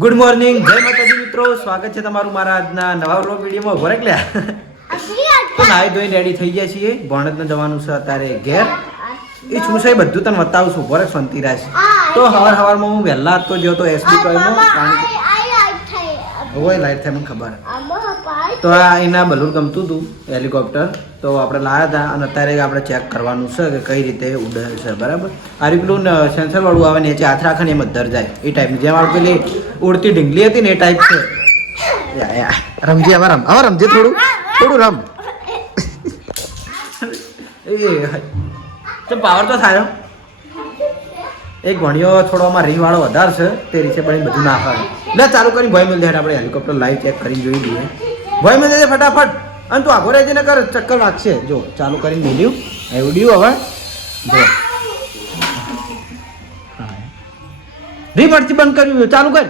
Good morning, જય માતાજી મિત્રો. સ્વાગત છે તમારું મારા આજના નવા વ્લોગ વિડીયોમાં. ઘરે ક્યાં તો નાઈ ધોઈને રેડી થઈ ગયા છીએ. ભણતને જવાનું છે અત્યારે ઘેર. એ શું છે બધું તને બતાવું છું. ભરે શાંતિરાજ તો સવારમાં હું વહેલા તો ગયો તો એસબી પ્રાઇમમાં. હોય લાઈટ થાય મને ખબર. તો આ એના બલૂન ગમતું હતું હેલિકોપ્ટર, તો આપણે લાવ્યા હતા અને અત્યારે આપણે ચેક કરવાનું છે કે કઈ રીતે ઉડે છે. બરાબર, આ પેલું સેન્સર વાળું આવે ને નીચે હાથ રાખે ને એમ અંદર જાય એ ટાઈપની. જેમ આપણે પેલી ઉડતી ઢીંગલી હતી ને એ ટાઈપ છે. રમજી હવે રમજે થોડું રમ. એ પાવર તો થાય. એક ભણ્યો થોડોમાં રીંગ વાળો વધારે છે તે રીતે પણ બધું ના આવે. લે ચાલુ કરી ભય મિલ જાય. આપણે હેલિકોપ્ટર લાઈવ ચેક કરીને જોઈ લઈએ. ભય મિલ જાય ફટાફટ. અને તું આખો રહી ને કર, ચક્કર વાગશે. જો ચાલુ કરીને મેલ્યું ઉડ્યું. હવે જો રીમોટથી બંધ કર્યું. ચાલુ કર.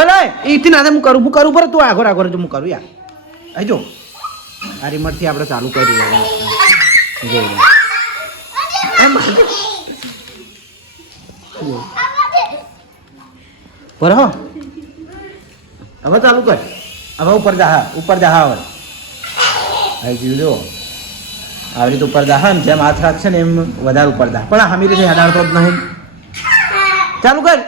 ઓલે એથી ના હું કરું પર તું આખો રાખો હું કરું યાર. અહીં જો આ રીમોટથી આપણે ચાલુ કર્યું. બરાબર, હવે ચાલુ કર. હવે ઉપર જા હવે આવી જો આવી રીતે ઉપર જા ને જેમ હાથ રાખશે ને એમ વધારે ઉપર જા. પણ હમી રીતે હડાડતો જ નહીં. ચાલુ કર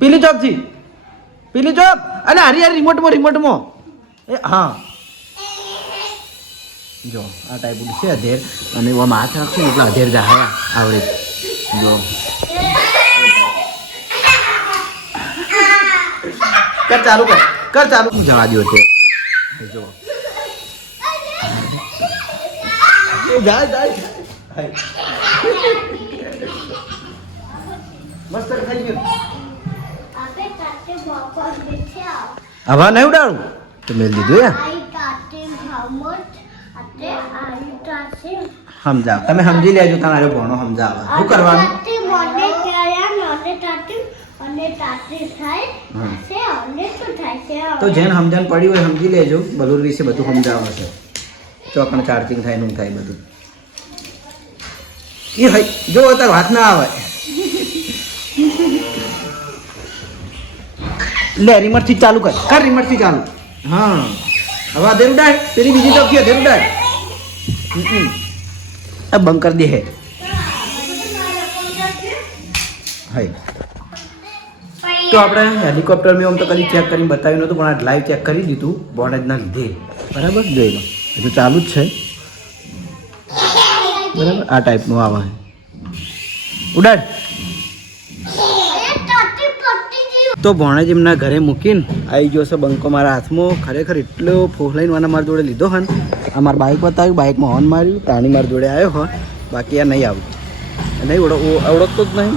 પીલી ચોક અને હારી રિમોટમાં એ હા જો આ ટાઈપ છે અધેર. અને એમાં હાથ રાખશે ને એટલે અધેર જા આવડે. જો કર ચાલુ જવા દો. જો મસ્ત થઈ ગયું. હવે નહીં ઉડાડું તો મેલ દીધું યાર. સમજાવ તમે સમજી લેજો. તમારે ભણો સમજાવે શું કરવાનું. તો જેને સમજણ પડી હોય સમજી લેજો. બલૂન વિશે બધું સમજાવે છે. ચોકણ ચાર્જિંગ થાય નું થાય બધું. એ હોય જો તાર વાત ના આવે. લે રિમોટ થી ચાલુ કર રિમોટ થી ચાલુ. હા હવે અધેર ઉડાડ. પેલી બીજી તો અધેર ઉડાડ. બંધ કરી દે હે. હાય તો આપણે હેલિકોપ્ટર મેં આમ તો કદી ચેક કરીને બતાવ્યું નહોતું, પણ આ લાઈવ ચેક કરી દીધું બોર્ડના લીધે. બરાબર જોઈ લો હજુ ચાલુ જ છે. બરાબર આ ટાઈપનું આવે. ઉડાડ. તો ભોણેજ એમના ઘરે મૂકીને આવી ગયો છે બંકો મારા હાથમાં. ખરેખર એટલો ફોલાઈને વાના મારા જોડે લીધો હન. આ મારા બાઇક બતાવ્યું, બાઇકમાં હોર્ન માર્યું, પ્રાણી મારા જોડે આવ્યો હો. બાકી આ નહીં આવતું, નહીં ઓળખતો જ નહીં.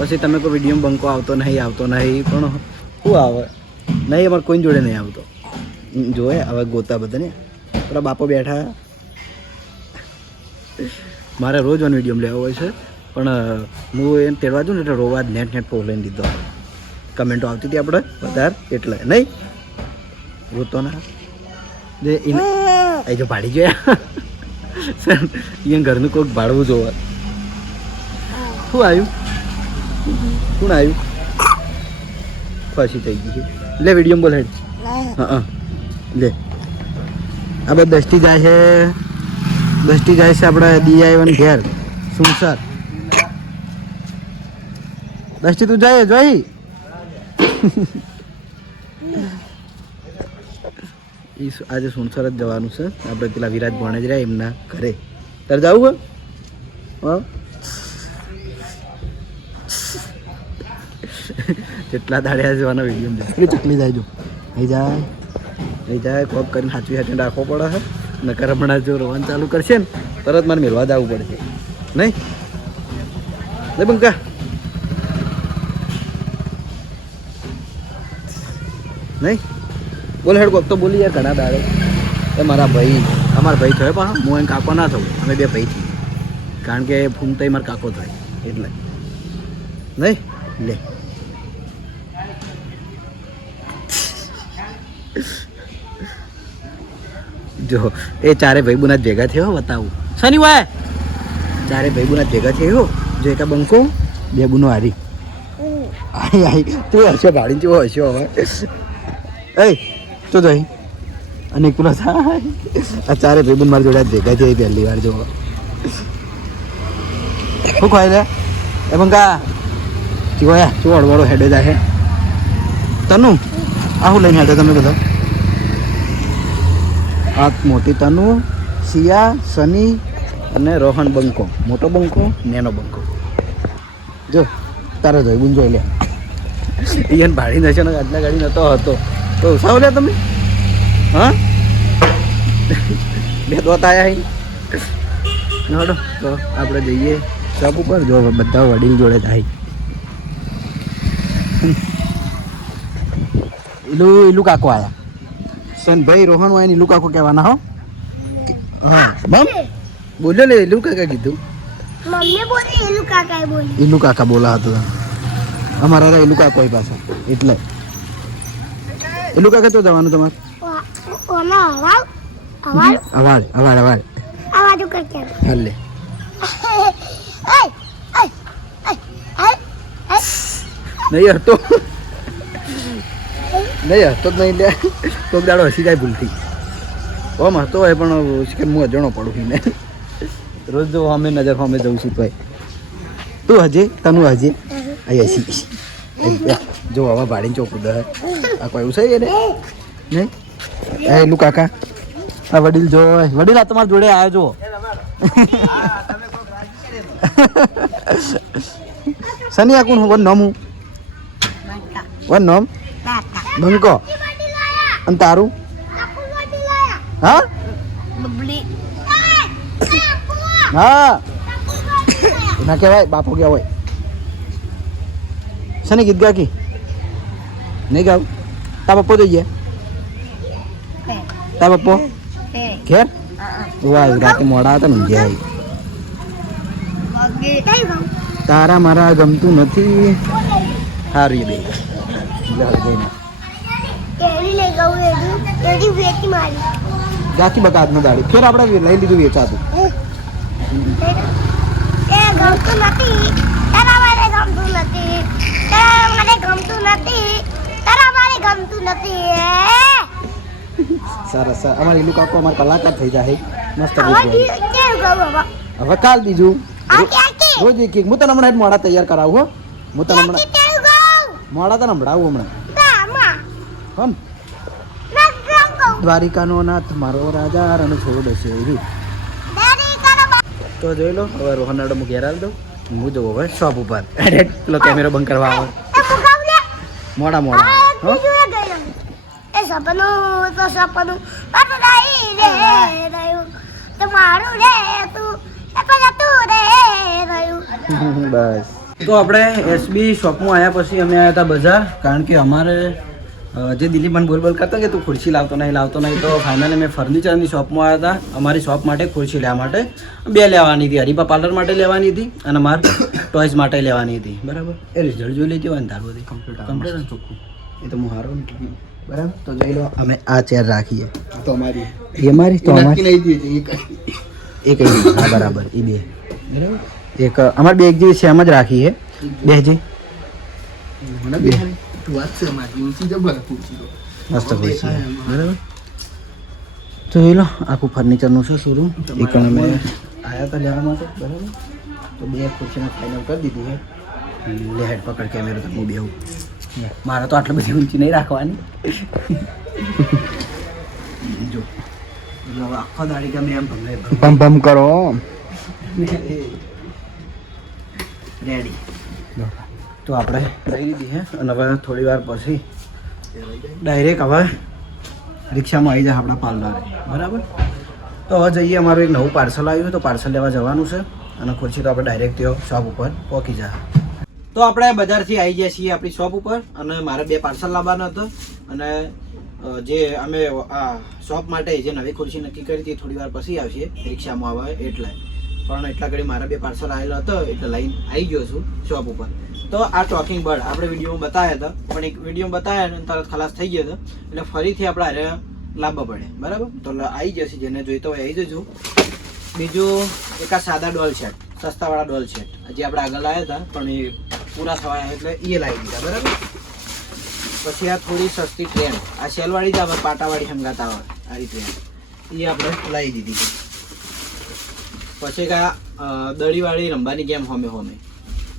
પછી તમે કોઈ વિડીયોમાં બંકો આવતો નહીં પણ શું આવે નહીં. અમારે કોઈ જોડે નહીં આવતો. જોએ હવે ગોતા બધાને પેલા બાપો બેઠા. મારે રોજ વન વિડીયો લેવો હોય છે, પણ હું એને તેડવા દઉં ને એટલે રોવા જ નેટ ફોલાઈને દીધો. કમેન્ટો આવતી હતી આપણે વધારે એટલે નહીં ગોતો ના. જે એને એ જો ભાડી જોયા એને ઘરનું કોઈક ભાડવું જોવા. શું આવ્યું ફસી થઈ ગઈ. લે વિડીયો બોલ હેડ. હા લે આ બધા દસ્તી જાય છે આપણે DI1 ઘેર. શું સર દસ્તી તું જાય જોઈ. આજે સુનસર જ જવાનું છે આપણે. પેલા વિરાજ ભણે જ રહ્યા એમના ઘરે. તારે જવું હા જેટલા દાડ્યા જવાના વિડીયો ચકલી જાય. જો અહીં જાય કોપ કરીને સાચવી રાખવો પડે છે. નકર હમણાં જો રવાન ચાલુ કરશે ને તરત મારે મેળવા જવું પડશે. નહીં બંકા નહીં બોલ હેડ કોક તો બોલી યાર. ઘણા દાડે અમારા ભાઈ થયો પણ હું એમ કાકો ના થવું. અમે બે ભાઈ છીએ, કારણ કે ફૂમ તો મારા કાકો થાય એટલે. નહીં લે જો એ ચારે ભાઈબુના જ ભેગા થયો. બતાવું શનિ વાય ચારે ભાઈબુના ભેગા થયો. જો એકા બંકો બે બુનો હારી આઈ તું હશો ભાડી તું હશો હવે એ તો જઈ અને પેલો થાય આ ચારે ભાઈબંધ મારી જોડે ભેગા થઈ પહેલી વાર જો શું ખાઈ લે એ બંકા જોયા શું હળવાળો હેડે જાય તનુ આવું લઈને આવ્યા તમે બધા આ મોટી તનુ સિયા સની અને રોહન બંકો મોટો બંકો નેનો બંકો જો તારે જોઈ બુન જોઈ લે એને ભાડી નશે ને આટલા ગાડી નતો હતો તો ઉસાવ લે તમે હા બે દોત આવ્યા હડો તો આપણે જઈએ શોપ ઉપર જો બધા વડીલ જોડે જાય ઈલું કાકો આયા સનભાઈ રોહન હોય ને ઈલું કાકો કહેવાના હો હા બમ બોલ્યો લે ઈલું કાકા કીધું મમ્મી બોલી ઈલુ કાકાએ બોલી ઈલું કાકા બોલા હતો અમારા ઈલું કાકો હોય પાછા એટલે ઈલું કાકા તો જવાનું તમારે ઓના અવાજ અવાજ કર કે હાલે નહીં હતો જ નહીં લે તો દાડો હસી જાય ભૂલથી ઓમ હતો હોય પણ કે હું અજાણો પડું ને રોજ જો અમે નજર અમે જઉં છું તો તું હજી તનું હજી અહીં હસી જો હવે ભાડીને ચોક ઉદા આ કોઈ એવું છે ને નહીં એ લું કાકા આ વડીલ જો વડીલ આ તમારા જોડે આવ્યો જો સની આ કોણ વન નામ વન નામ બંકો અને તારું હા હા ના કહેવાય બાપો ગયા હોય સની ગીત ગા કી નહીં ગાવ તા પપ્પો જોઈએ તા પપ્પો ઘેર વાહ રાતે મોડા હતા ને ગયા તારા મારા ગમતું નથી સારું બે ગાથી બકા હાથમાં દાડી ફેર આપણે લઈ લીધું વેચાતું સરસ અમારે ઈલુ કાકો અમારે કલાકાર થઈ જાય મસ્ત હવે કાલ બીજું રોજ એક હું તને હમણાં મોડા તૈયાર કરાવું હો હું તને હમણાં મોડા તને હમણાવું હમણાં હમ દ્વારિકાનો નાથ મારો રાજા રણ છોડ છે તો જોઈ લો હવે રોહનાડો હું ઘેર આવી દઉં હું જવું હવે શોપ ઉપર પેલો કેમેરો બંધ કરવા આવે મોડા હો બસ તો આપણે એસબી શોપમાં આવ્યા પછી અમે આવ્યા હતા બજાર કારણ કે અમારે જે દિલીપભાઈ બોલ કરતા કે તું ખુરશી લાવતો નહીં તો ફાઇનલી મેં ફર્નિચરની શોપમાં આવ્યા હતા અમારી શોપ માટે ખુરશી લેવા માટે બે લેવાની હતી હરીબા પાર્લર માટે લેવાની હતી અને મારે ટોયસ માટે લેવાની હતી બરાબર એ રિઝલ્ટ જોઈ લેજો ને તાર બધી કમ્પ્લીટ ચોખ્ખું એ તો હું હારો બરાબર તો જોઈ લો અમે આ ચેર રાખીએ તો અમારી તો અમારી એક હા બરાબર એ બે બરાબર એક અમારે બે એક જેવી સેમ જ રાખી છે બે જે મસ્ત ખુરશી બરાબર તો જોઈ લો આખું ફર્નિચરનું છે શોરૂમ એક અમે આવ્યા હતા લેવા માટે બરાબર તો બે ખુરશીને ફાઇનલ કરી દીધી છે લે હેડ પકડ કેમેરો તો હું બેવું મારે તો આટલી બધી ઊંચી નહીં રાખવાની જો આખો દાડી ગમે એમ ભમ કરો રેડી તો આપણે લઈ લીધી છે અને હવે થોડી વાર પછી ડાયરેક્ટ હવે રિક્ષામાં આવી જાય આપણા પાર્લરે બરાબર તો હવે જઈએ અમારું એક નવું પાર્સલ આવ્યું તો પાર્સલ લેવા જવાનું છે અને ખુરશી તો આપણે ડાયરેક્ટ ત્યાં શોપ ઉપર પહોંચી જાય તો આપણે બજારથી આવી ગયા છીએ આપણી શોપ ઉપર અને મારે બે પાર્સલ લાવવાના હતા અને જે અમે આ શોપ માટે જે નવી ખુરશી નક્કી કરી હતી થોડી વાર પછી આવશે રિક્ષામાં આવે એટલે પણ એટલા ઘડી મારા બે પાર્સલ આવેલો હતો એટલે લઈને આવી ગયો છું શોપ ઉપર તો આ ટોકિંગ બર્ડ આપણે વિડીયોમાં બતાવ્યા હતા પણ એક વિડીયોમાં બતાવ્યા અને તરત ખલાસ થઈ ગયો હતો એટલે ફરીથી આપણે હારે લાવવા પડે બરાબર તો આવી જશે જેને જોઈતો હોય આવી જજો બીજું એક આ સાદા ડોલ સેટ સસ્તાવાળા ડોલ સેટ જે આપણે આગળ લાવ્યા હતા પણ એ પૂરા થવાય એટલે એ લાવી દીધા બરાબર. પછી આ થોડી સસ્તી ટ્રેન, આ સેલવાળી જ આવે, પાટાવાળી સંગાત આવે આ રીતે, એ આપણે લાવી દીધી છે. પછી આ દડીવાળી રમવાની ગેમ હોમે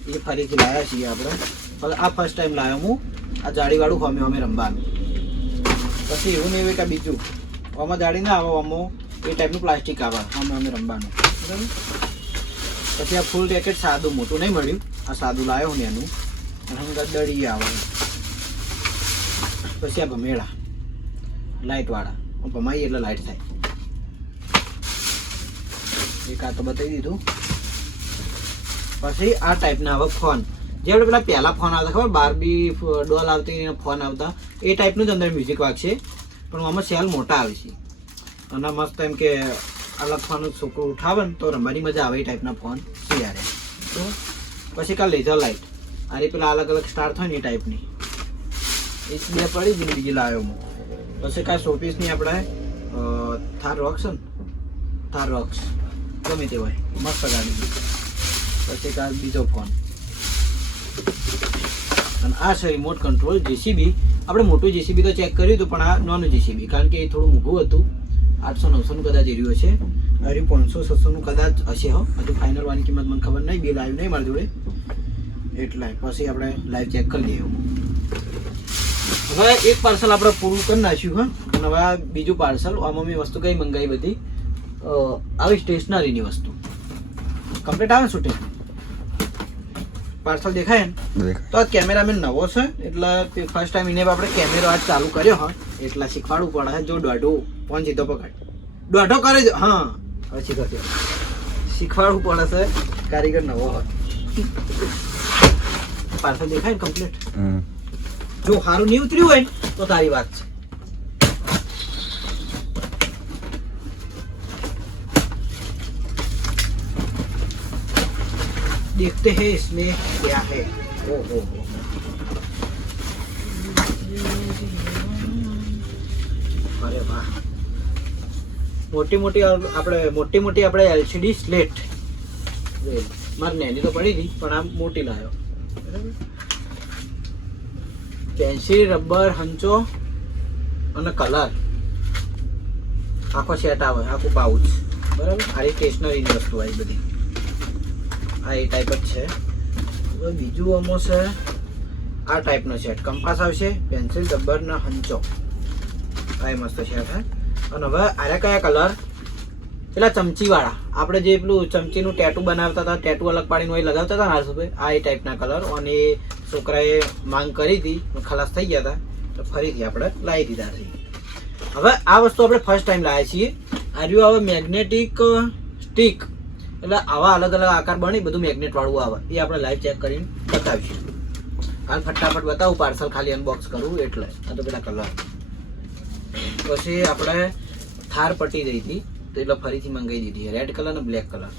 એ ફરીથી લાવ્યા છીએ આપણે. પણ આ ફર્સ્ટ ટાઈમ લાવ્યો હું આ જાળીવાળું હોમે રમવાનું. પછી એવું નહીં હોય કે બીજું આમાં જાળી ના આવે, આમાં એ ટાઈપનું પ્લાસ્ટિક આવે હોમે રમવાનું બરાબર. પછી આ ફૂલ રેકેટ સાદું મોટું નહીં મળ્યું, આ સાદું લાવ્યો ને એનું, અને દડી આવે. પછી આ ભમેળા લાઇટવાળા, ભમાઈએ એટલે લાઇટ થાય. એક આ તો બતાવી દીધું. પછી આ ટાઈપના હવે ફોન, જે આપણે પેલા પહેલા ફોન આવતા ખબર, બાર્બી ડોલ આવતી ફોન આવતા, એ ટાઈપનું જ અંદર મ્યુઝિક વાગશે, પણ આમાં સેલ મોટા આવે છે. અને મસ્ત એમ કે અલગ ફોન છોકરો ઉઠાવે ને તો રમવાની મજા આવે એ ટાઈપના ફોન છે યારે. તો પછી કા લેઝર લાઇટ, આરે પેલા અલગ અલગ સ્ટાર થાય ને એ ટાઈપની, એ બે પડી જ બીજી લાવ્યો હું. પછી કા શોપીસની આપણે થાર રોક્સ ને, થાર રોક્સ ગમે તે હોય મસ્ત ગાડી. પછી કા બીજો ફોન, અને આ છે રિમોટ કંટ્રોલ જેસીબી. આપણે મોટું જેસીબી તો ચેક કર્યું હતું, પણ આ નાનું જેસીબી, કારણ કે એ થોડું મોંઘું હતું, 800-900નું કદાચ એરિયો છે, હરી 500-600નું કદાચ હશે. હજુ ફાઇનલ વાની કિંમત મને ખબર નહીં, બિલ આવ્યું નહીં મારી જોડે એટલે. પછી આપણે લાઈવ ચેક કરી લઈએ. હવે એક પાર્સલ આપણે પૂરું કરી નાખ્યું. હા, અને હવે આ બીજું પાર્સલ, આમાં મેં વસ્તુ કઈ મંગાવી બધી આવી સ્ટેશનરીની વસ્તુ કમ્પ્લીટ આવે. શૂટિંગ પાર્સલ દેખાય ને, તો આ કેમેરામેન નવો છે એટલે ફર્સ્ટ ટાઈમ એને આપણે કેમેરો આજ ચાલુ કર્યો હોય એટલે શીખવાડવું પડે છે. જો દોઢો ફોન સીધો પકડ, દોઢો કરે છે. હા, હવે શીખવાડવું પડે છે, કારીગર નવો હોય. પાર્સલ દેખાય ને કમ્પ્લીટ. જો સારું નહીં ઉતર્યું હોય તો તારી વાત છે. देखते हैं इसमें क्या है. ओहो, अरे वाह, મોટી મોટી આપણે એલસીડી સ્લેટ. મારે નાની તો પડી હતી, પણ આ મોટી લાવ્યો બરાબર. પેન્સિલ, રબર, હંચો અને કલર, આખો સેટ આવે, આખું પાઉચ બરાબર. આ સ્ટેશનરીની વસ્તુ આવી બધી, આ એ ટાઈપ જ છે. હવે બીજું આમાં છે આ ટાઈપનો સેટ, કંપાસ આવશે, પેન્સિલ, રબર ને હંચો, આ મસ્ત સેટ છે. અને હવે આરે કયા કલર, પેલા ચમચીવાળા, આપણે જે પેલું ચમચીનું ટેટુ બનાવતા હતા, ટેટુ અલગ પાડીને હોય લગાવતા હતા ને હર્ષભાઈ, આ એ ટાઈપના કલર. અને છોકરાએ માંગ કરી હતી, ખલાસ થઈ ગયા હતા, તો ફરીથી આપણે લાવી દીધા છે. હવે આ વસ્તુ આપણે ફર્સ્ટ ટાઈમ લાવ્યા છીએ. આ રહ્યું આવે મેગ્નેટિક સ્ટીક, એટલે આવા અલગ અલગ આકાર બની બધું મેગ્નેટ વાળું આવે, એ આપણે લાઈવ ચેક કરીને બતાવીશું. હાલ ફટાફટ બતાવું, પાર્સલ ખાલી અનબોક્સ કરવું એટલે. આ તો પેલા કલર. પછી આપણે થાર પટી ગઈ હતી તો એટલે ફરીથી મંગાવી દીધી, રેડ કલર ને બ્લેક કલર.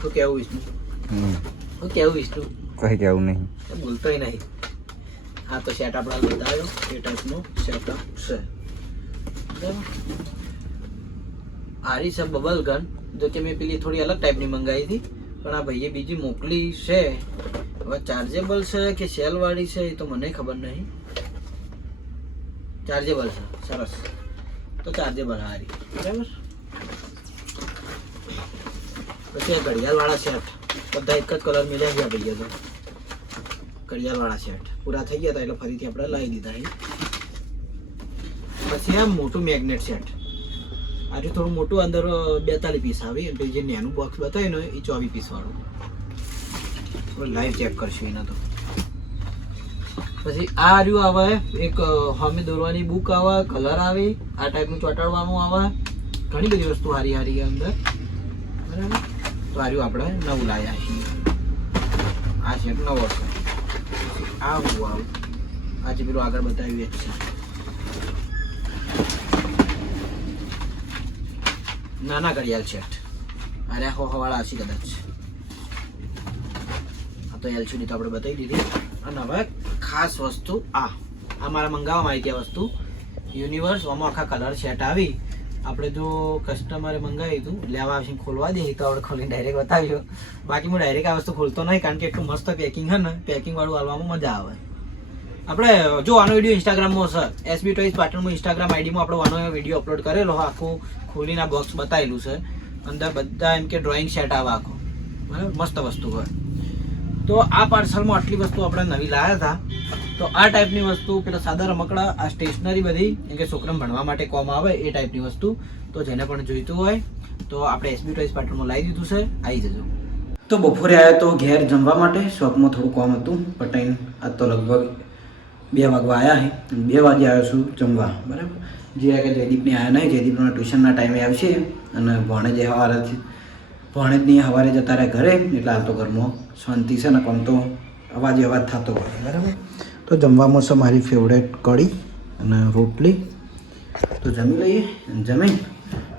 શું કેવું વિષ્ણુ? શું કેવું વિષ્ણુ? કઈ કેવું નહીં, બોલતોય નહીં. હા, તો સેટ આપણે બતાવ્યો એ ટાઈપનો સેટઅપ છે બરાબર. આરી છે બબલ ગન, જો કે મેં પેલી થોડી અલગ ટાઈપની મંગાવી હતી, પણ આ ભાઈએ બીજી મોકલી છે. હવે ચાર્જેબલ છે કે સેલવાળી છે એ તો મને ખબર નહીં. ચાર્જેબલ છે, સરસ. તો ચાર્જેબલ હારી બરાબર. પછી આ ઘડિયાળવાળા સેટ બધા એક જ કલર મળ્યા ગયા ભાઈએ. તો ઘડિયાળવાળા સેટ પૂરા થઈ ગયા હતા એટલે ફરીથી આપણે લાવી દીધા. પછી આ મોટું મેગ્નેટ સેટ, આજે થોડું મોટું, અંદર 42 પીસ આવે, એટલે જે નાનું બોક્સ બતાવ્યું ને એ 24 પીસ વાળું. લાઈવ ચેક કરશું એના. તો પછી આ રહ્યું આવે એક હોમી દોરવાની બુક આવે, કલર આવે, આ ટાઈપનું ચોંટાડવાનું આવે, ઘણી બધી વસ્તુ હારી હારી અંદર બરાબર. તો આ રહ્યું આપણે નવું લાવ્યા છીએ. આ સેટ નવો છે. આ હું આવું આજે પેલું આગળ બતાવ્યું જ છે. નાના ઘડિયાળ સેટ, અરે વાળા હશે કદાચ. આ તો એલસીડી તો આપણે બતાવી દીધી. અને હવે ખાસ વસ્તુ આ મારા મંગાવવામાં આવી હતી વસ્તુ યુનિવર્સ. આમાં આખા કલર સેટ આવી આપણે જો કસ્ટમરે મંગાવ્યું હતું લેવા આવશે ખોલવા દે તો આપણે ખોલીને ડાયરેક્ટ બતાવ્યો. બાકી હું ડાયરેક્ટ આ વસ્તુ ખોલતો નહીં કારણ કે એટલું મસ્ત પેકિંગ છે ને, પેકિંગ વાળું હાલવામાં મજા આવે. આપણે જો આનો વિડીયો ઇન્સ્ટાગ્રામમાં છે, એસબી ટોયઝ પાટણમાં ઇન્સ્ટાગ્રામ આઈડીમાં આપણો આનો વિડીયો અપલોડ કરેલો, આખું ખોલીને બોક્સ બતાવેલું છે. અંદર બધા એમ કે ડ્રોઈંગ સેટ આવે આખો, બરાબર, મસ્ત વસ્તુ હોય. તો આ પાર્સલમાં આટલી વસ્તુ આપણે નવી લાવ્યા હતા. તો આ ટાઈપની વસ્તુ પેલા સાદા રમકડા, આ સ્ટેશનરી બધી એમ કે છોકરાને ભણવા માટે કોમ આવે એ ટાઈપની વસ્તુ. તો જેને પણ જોઈતું હોય તો આપણે એસબી ટોયઝ પાટણમાં લાવી દીધું છે, આવી જજો. તો બપોરે આવ્યા તો ઘેર જમવા માટે, શોપમાં થોડું કામ હતું પટાઈને. આજ તો લગભગ 2 વાગવા આવ્યા છે, 2 વાગે આવ્યો છું જમવા, બરાબર. જે કે જયદીપને આવ્યા નહીં, જયદીપના ટ્યુશનના ટાઈમે આવશે અને ભણેજ સવારે જતા રહે ઘરે, એટલે હાલ તો ઘરમાં શાંતિ છે ને, કોમ તો અવાજ થતો હોય, બરાબર. તો જમવામાં છે મારી ફેવરેટ કઢી અને રોટલી. તો જમી લઈએ, જમીન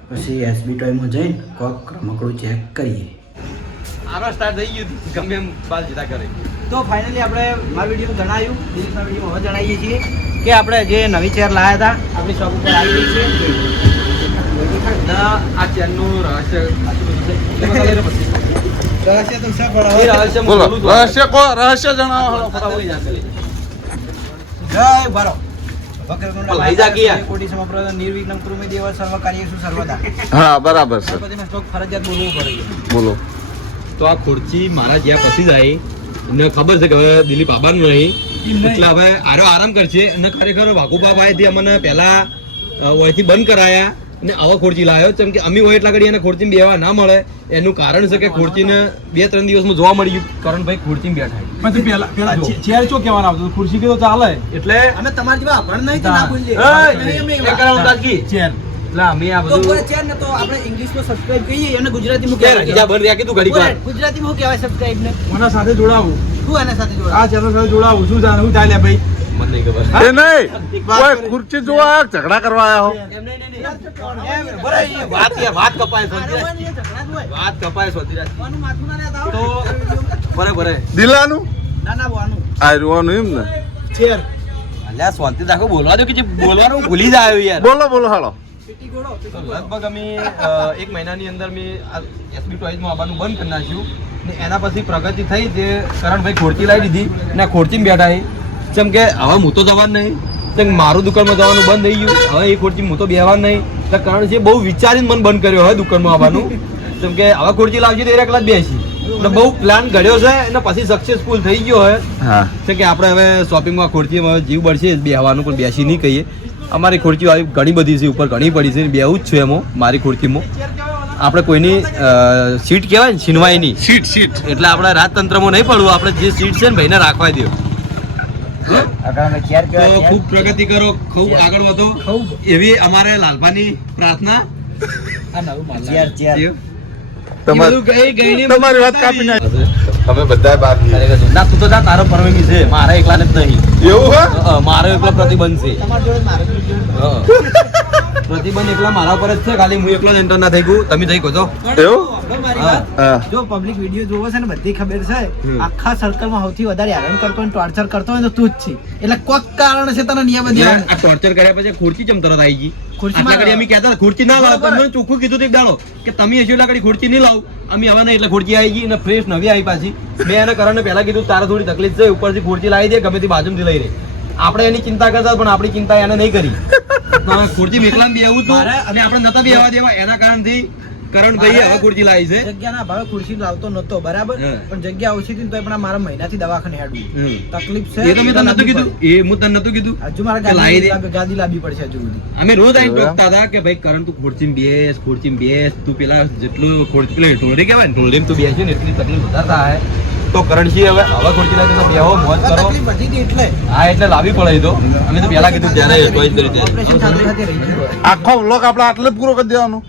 પછી એસબી ટોયમાં જઈને કોક રમકડું ચેક કરીએ. આનો સ્ટાર્ટ થઈ ગયું ગમે એમ બાલ જીતા કરે. તો ફાઇનલી આપણે મારા વિડીયો જણાવ્યું, દિલીપના વિડીયો હવે જણાવીએ છીએ કે આપણે જે નવી ચેર લાવ્યા હતા આપણી શોપ ઉપર આવી ગઈ છે. આ ચેનનું રહસ્ય આટલું બધું છે. રહસ્ય તો છે પણ એ હવે રહસ્ય બોલો રહસ્ય કો રહસ્ય જણાવો ફટાફટ જાણ જય ભરો લઈ જા ગયા. કોટી સમપ્રદ નિર્વિઘ્નમ કુરુમે દેવ સર્વ કાર્યેષુ સર્વદા. હા બરાબર છે, ગણપતિનો સ્ટોક ફરજિયાત બોલવું પડે. બોલો. તો આ ખુરચી મારા જ્યાં પસી જાય એને ખબર છે કે હવે દિલીપ આબાનું નહીં, એટલે હવે આરામ કરશે. અને ખરેખર વાઘુબા ભાઈથી અમને પહેલા ઓયથી બંધ કરાયા અને આવા ખુરચી લાવ્યો. કેમ કે અમી હોય એટલા ઘડી એને ખુરચીમાં બેવા ના મળે. એનું કારણ છે કે ખુરચીને 2-3 દિવસમાં જોવા મળી ગયું કરણભાઈ ખુરચીમાં બેઠા. પછી પેલા ચેર ચો કેવાનું આવતું, ખુરશી કે તો ચાલે. એટલે અમે તમારી જેવા અભણ નહીં તો ના બોલીએ. એય, નહીં અમને એ એવા. કરાવું તાકી. ચેર એટલે અમે આ તો બધું બોલે છે ને, તો આપણે ઇંગ્લિશમાં સબસ્ક્રાઇબ કહીએ અને ગુજરાતીમાં કે કહેવાય. બીજા બંધ રહ્યા કીધું ઘડીક વાર. ગુજરાતીમાં શું કહેવાય સબસ્ક્રાઇબ ને? કોના સાથે જોડાવું, શું આના સાથે જોડાય? આ ચેનલ સાથે જોડાવું, શું જાણે શું ચાલ્યા ભાઈ. મને નહીં ખબર. એ નહીં કોઈ ખુરચી જોવા આવ્યા, ઝઘડા કરવા આવ્યા હો. વાત કપાય વાત કપાય સ્વતિરાજ. તો બરાબર દિલાનું ના ના બોવાનું. આ રૂવાનું એમ ને. ચેર અલ્યા શાંતિ રાખો, બોલવા દો કે જે બોલવાનું ભૂલી જાય યાર. બોલો બોલો હાલો. તો લગભગ અમે 1 મહિનાની અંદર મેં એસબી ટોયઝમાં આવવાનું બંધ કરી નાખ્યું ને એના પછી પ્રગતિ થઈ જે કરણભાઈ ખોરચી લાવી દીધી ને આ ખોરચીમાં બેઠા છે. જેમ કે હવે હું તો જવાનું નહીં, જેમ મારું દુકાનમાં જવાનું બંધ થઈ ગયું, હવે એ ખોરચી હું તો બેવાનું નહીં. એટલે કારણ છે બહુ વિચારીને મને બંધ કર્યો હવે દુકાનમાં આવવાનું. જેમ કે હવે ખોરચી લાવશે તો એકલા જ બેસી એટલે બહુ પ્લાન ઘડ્યો છે અને પછી સક્સેસફુલ થઈ ગયો હોય. હા છે કે આપણે હવે શોપિંગમાં ખોરચીમાં હવે જીવ બળશે બેહવાનું, પણ બેસી નહીં કહીએ. અમારી ખુરચીઓ આવી ઘણી બધી છે, ઉપર ઘણી પડી છે, બેવું જ છે એમાં મારી ખુરચીમાં. આપણે કોઈની સીટ કહેવાય ને છીનવાયની સીટ સીટ એટલે આપણે રાજતંત્રમાં નહીં પડવું, આપણે જે સીટ છે ને ભાઈને રાખવા દો. તો ખૂબ પ્રગતિ કરો, ખૂબ આગળ વધો એવી અમારે લાલભાની પ્રાર્થના. તમારી વાત કાપી નાખી. તમે બધા બાર ના તું તો જા, તારો પરમિટ છે, મારે એકલાને જ નહીં. એવું હે? મારો એકલો પ્રતિબંધ છે. તમારી જોડે મારે બી જોડે. પ્રતિબંધ એકલા મારા પર જ છે, ખાલી હું એકલો જ એન્ટર ના થઈ ગયું, તમે થઈ ગયો છો. એવું? મારી વાત. હા. જો પબ્લિક વિડીયો જોવો છે ને બધી ખબર છે, આખા સર્કલમાં સૌથી વધારે હેરાન કરતો હોય ટોર્ચર કરતો હોય તો તું જ છે. એટલે કોક કારણ છે તને નિયમ દેવાનું. આ ટોર્ચર કર્યા પછી ખુરચી ચમ તરત આવી ગઈ. ખુરશીમાં- આટલા ઘડી અમે કહેતા હતા, ખુરચી ના લાવો, બરોબર. તમે ચોખ્ખું કીધું હતું એક દાડો કે તમે હજુ એટલા ઘડી ખુરચી નહીં લાવ, અમે હવે નહીં, એટલે ખુરચી આવી ગઈ અને ફ્રેશ નવી આવી પાછી. મેં એને કરણને પહેલા કીધું તારે થોડી તકલીફ છે, ઉપરથી ખુરચી લાવી દે, ગમે તે બાજુથી લઈ રે. આપણે એની ચિંતા કરતા પણ આપણી ચિંતા એને નહીં કરી. તો હવે ખુરચી મેકલામ બી એવું હતું અને આપણે નતા બી આવવા દેવા, એના કારણથી કરણભાઈએ હવે ખુરચી લાવી છે. જગ્યાના ભાવે ખુરશી લાવતો નતો, બરાબર, હા. પણ જગ્યા ઓછી હતી ને તોય પણ આ મારા મહિનાથી દવાખાને હેડવું હમ. તકલીફ છે. એ તો મેં તને નતું કીધું, એ હું તને નતું કીધું હજુ મારે કે લાવી દે. ગાદી લાવવી પડશે હજુ સુધી. અમે રોજ આવીને ટોકતા હતા કે ભાઈ કરણ તું ખુરચીમાં બેસ, તું પેલા જેટલું ખુરચી પેલા ઢોળી કહેવાય ને ઢોળીમાં તું બેસ્યો ને એટલી તકલીફ વધારે થાય. તો કરણસિંહ હવે ખુરચી લાવી તો બેહો, મોજ આ કરો. તકલીફ વધી હતી એટલે હા એટલે લાવવી પડે એ તો. અમે તો પહેલા કીધું ત્યારે ચોઈસ કરી દે. ઓપરેશન સાથે સાથે રહી ગયું હોય. આખો વ્લોગ આપણે આટલે જ પૂરો કરી દેવાનો.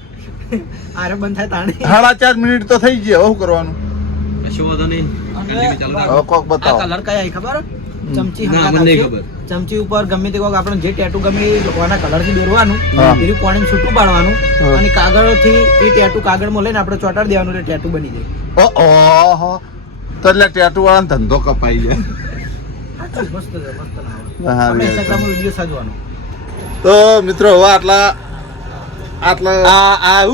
આરે બંધ થાય તાણે. 4.5 મિનિટ તો થઈ ગયા, શું કરવાનું? કશો વાંધો નહીં. Continue ચાલુ રાખો. હવે કોક આ બતાવો. કલર કયા આવી ખબર? ચમચી ના, હંગાત મને નહીં આવશે. ખબર. ચમચી ઉપર ગમે તે કોક આપણે જે ટેટુ ગમે એ લોકોના કલરથી દોરવાનું, હા. એનું કોણીને છૂટું પાડવાનું હા. અને કાગળથી એ ટેટુ કાગળમાં લઈને આપણે ચોટાડી દેવાનું એટલે ટેટુ બની જાય. ઓહો તો એટલે ટેટુ વાળાનો ધંધો કપાઈ જાય. મસ્ત છે, મસ્ત લાગે. હા, આપણે રે. Instagram માં વિડીયો સજવાનો. તો મિત્રો હવે આટલા આટલા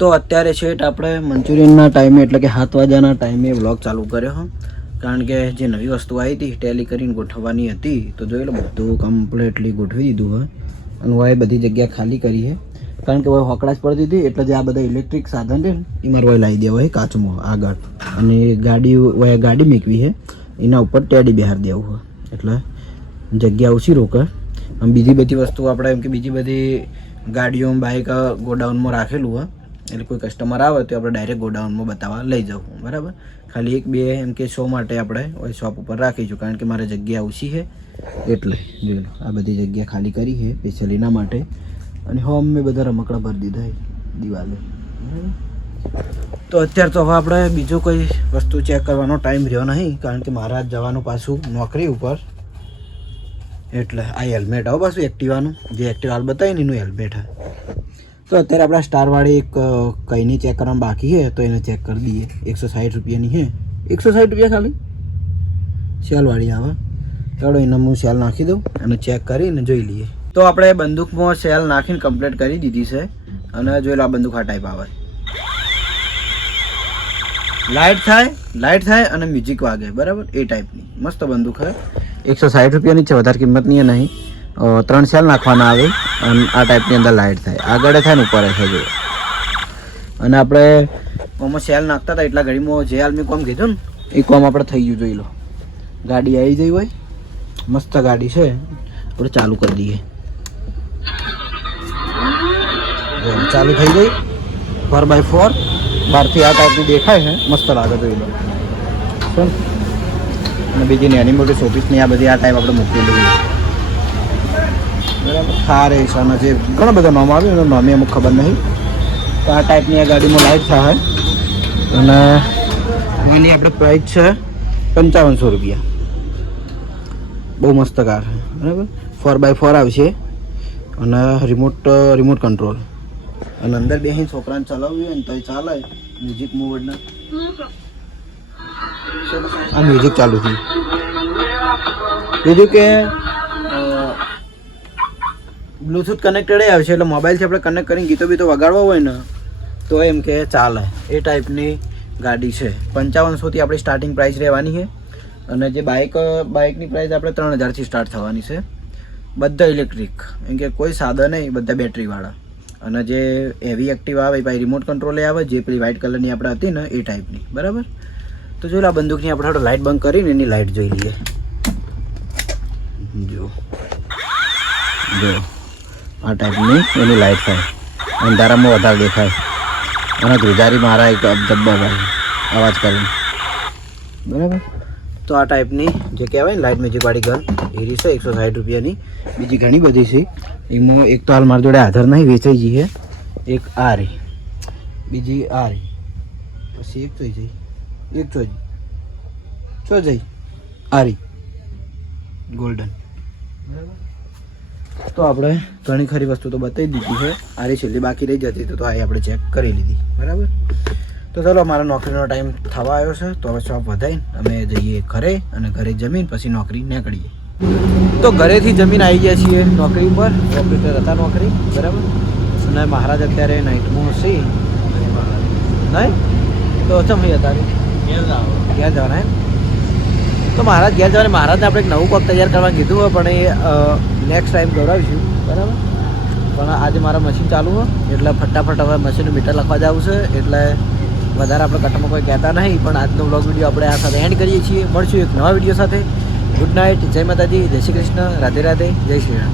તો અત્યારે છેટ આપણે મંચુરિયનના ટાઈમે એટલે કે 7 વાગ્યાના ટાઈમે વ્લોગ ચાલુ કર્યો હો, કારણ કે જે નવી વસ્તુ આવી હતી ટેલી કરીને ગોઠવવાની હતી, તો જોઈ લો બધું કમ્પ્લીટલી ગોઠવી દીધું હોય અને હવે બધી જગ્યા ખાલી કરી છે, કારણ કે હવે હોકડાશ પડતી હતી એટલે જે આ બધા ઇલેક્ટ્રિક સાધન છે ને એ મારે હવે લાવી દેવા હોય કાચમાં આગળ, અને ગાડી મૂકવી છે એના ઉપર ટેડી બહાર દેવું હોય એટલે જગ્યા ઓછી રોકે. આમ બીજી બધી વસ્તુ આપણે એમ કે બીજી બધી ગાડીઓ બાઇક ગોડાઉનમાં રાખેલું હોય એટલે કોઈ કસ્ટમર આવે તો આપણે ડાયરેક્ટ ગોડાઉનમાં બતાવવા લઈ જવું, બરાબર. ખાલી 1-2 એમ કે શો માટે આપણે શોપ ઉપર રાખીશું, કારણ કે મારે જગ્યા ઓછી છે એટલે જોઈ લો આ બધી જગ્યા ખાલી કરી છે સ્પેશિયલ એના માટે. અને હોમ મેં બધા રમકડા ભરી દીધા છે દિવાલે. તો અત્યારે તો હવે આપણે બીજું કોઈ વસ્તુ ચેક કરવાનો ટાઈમ રહ્યો નહીં, કારણ કે મારે આજ જવાનું પાછું નોકરી ઉપર, એટલે આ હેલ્મેટ આવો પાછું એક્ટિવાનું જે એક્ટિવા હાલ બતાવી ને એનું હેલ્મેટ છે. તો અત્યારે આપણા સ્ટારવાળી એક કંઈની ચેક કરવાનું બાકી છે, તો એને ચેક કરી દઈએ. 160 રૂપિયાની છે, 160 રૂપિયા ખાલી સેલવાળી આવે. ચાલો એને હું સેલ નાખી દઉં અને ચેક કરીને જોઈ લઈએ. તો આપણે બંદૂકમાં સેલ નાખીને કમ્પ્લીટ કરી દીધી છે, અને જોઈ લો આ બંદૂક આ ટાઈપ આવે, લાઇટ થાય અને મ્યુઝિક વાગે, બરાબર એ ટાઈપની મસ્ત બંદૂક છે. 160 રૂપિયાની છે, વધારે કિંમતની નહીં. 3 સેલ નાખવાના આવે અને આ ટાઈપની અંદર લાઇટ થાય, આગળ થાય ને ઉપર છે જો. અને આપણે આમાં સેલ નાખતા હતા એટલા ઘડીમાં જે હાલ મેં કોમ કીધું ને એ કોમ આપણે થઈ ગયું. જોઈ લો ગાડી આવી ગઈ હોય, મસ્ત ગાડી છે. આપણે ચાલુ કરી દઈએ, ચાલુ થઈ ગઈ 4x4 બહારથી આ ટાઈપની દેખાય છે, મસ્ત લાગે. જોઈ લો અને બીજી નાની મોટી શોપીસની આ બધી આ ટાઈપ આપણે મૂકેલી હોય, બરાબર. થાર એસાના જે ઘણા બધા નામ આવ્યું એનું નામે અમુક ખબર નહીં. તો આ ટાઈપની આ ગાડીમાં લાઇટ થાય અને આની આપણે પ્રાઇસ છે 5500 રૂપિયા. બહુ મસ્ત કાર છે, બરાબર. 4x4 આવશે અને રિમોટ કંટ્રોલ, અને અંદર બેસીને છોકરાને ચલાવવી હોય ને તો ચાલે. મ્યુઝિક મોડના આ મ્યુઝિક ચાલુ થયું. બીજું કે બ્લૂટૂથ કનેક્ટેડ આવશે, એટલે મોબાઈલથી આપણે કનેક્ટ કરીને ગીતો બીતો વગાડવા હોય ને તો એમ કે ચાલે. એ ટાઈપની ગાડી છે. 5500થી આપણી સ્ટાર્ટિંગ પ્રાઇસ રહેવાની છે, અને જે બાઇકની પ્રાઇસ આપણે 3000થી સ્ટાર્ટ થવાની છે. બધા ઇલેક્ટ્રિક, એમ કે કોઈ સાદા નહીં, બધા બેટરીવાળા. અને જે હેવી એક્ટિવ આવે ભાઈ રિમોટ કંટ્રોલે આવે, જે પેલી વ્હાઇટ કલરની આપણે હતી ને એ ટાઈપની, બરાબર. તો જો આ બંદૂકની આપણે થોડો લાઇટ બંધ કરીને એની લાઇટ જોઈ લઈએ. જો આ ટાઈપની એની લાઇટ થાય, અંધારામાં વધારે દેખાય, અને ધ્રુજારી મારા એક ધબ્બા અવાજ કરીને, બરાબર. તો આ ટાઈપની જે કહેવાય ને લાઇટ મ્યુઝિકવાળી ગન એ છે 160 રૂપિયાની. બીજી ઘણી બધી છે, એમાં એક તો હાલ મારી જોડે હાજર નહીં, વેચાઈ જઈ છે. એક આ રહી, બીજી આ રહી, પછી એક જોઈ જઈ, એક ચો જઈ આ રહી ગોલ્ડન, બરાબર. તો આપણે ઘણી ખરી વસ્તુ તો બતાવી દીધી છે. આ રહી છેલ્લી બાકી રહી જતી તો આ આપણે ચેક કરી લીધી, બરાબર. તો ચાલો મારા નોકરીનો ટાઈમ થવા આવ્યો છે, તો હવે શોપ વધારીને અમે જઈએ ઘરે, અને ઘરે જમીન પછી નોકરી નીકળીએ. તો ઘરેથી જમીન આવી ગયા છીએ નોકરી પર. ઓપરેટર હતા નોકરી, બરાબર. અને મહારાજ અત્યારે નાઇટમાં હશે નહીં, તો ચમ અત્યારે ઘેર જવાના એમ. તો મહારાજ ઘેર જવાને મહારાજને આપણે એક નવું કોક તૈયાર કરવાનું કીધું હોય, પણ એ નેક્સ્ટ ટાઈમ દોડાવીશું, બરાબર. પણ આજે મારા મશીન ચાલુ હોય એટલે ફટાફટ હવે મશીનનું મીટર લખવા જવું છે, એટલે વધારે આપણે કટમાં કોઈ કહેતા નહીં. પણ આજનો વ્લોગ વિડીયો આપણે આ સાથે એન્ડ કરીએ છીએ. મળશું એક નવા વિડીયો સાથે. ગુડ નાઇટ, જય માતાજી, જય શ્રી કૃષ્ણ, રાધે રાધે, જય શ્રી રામ.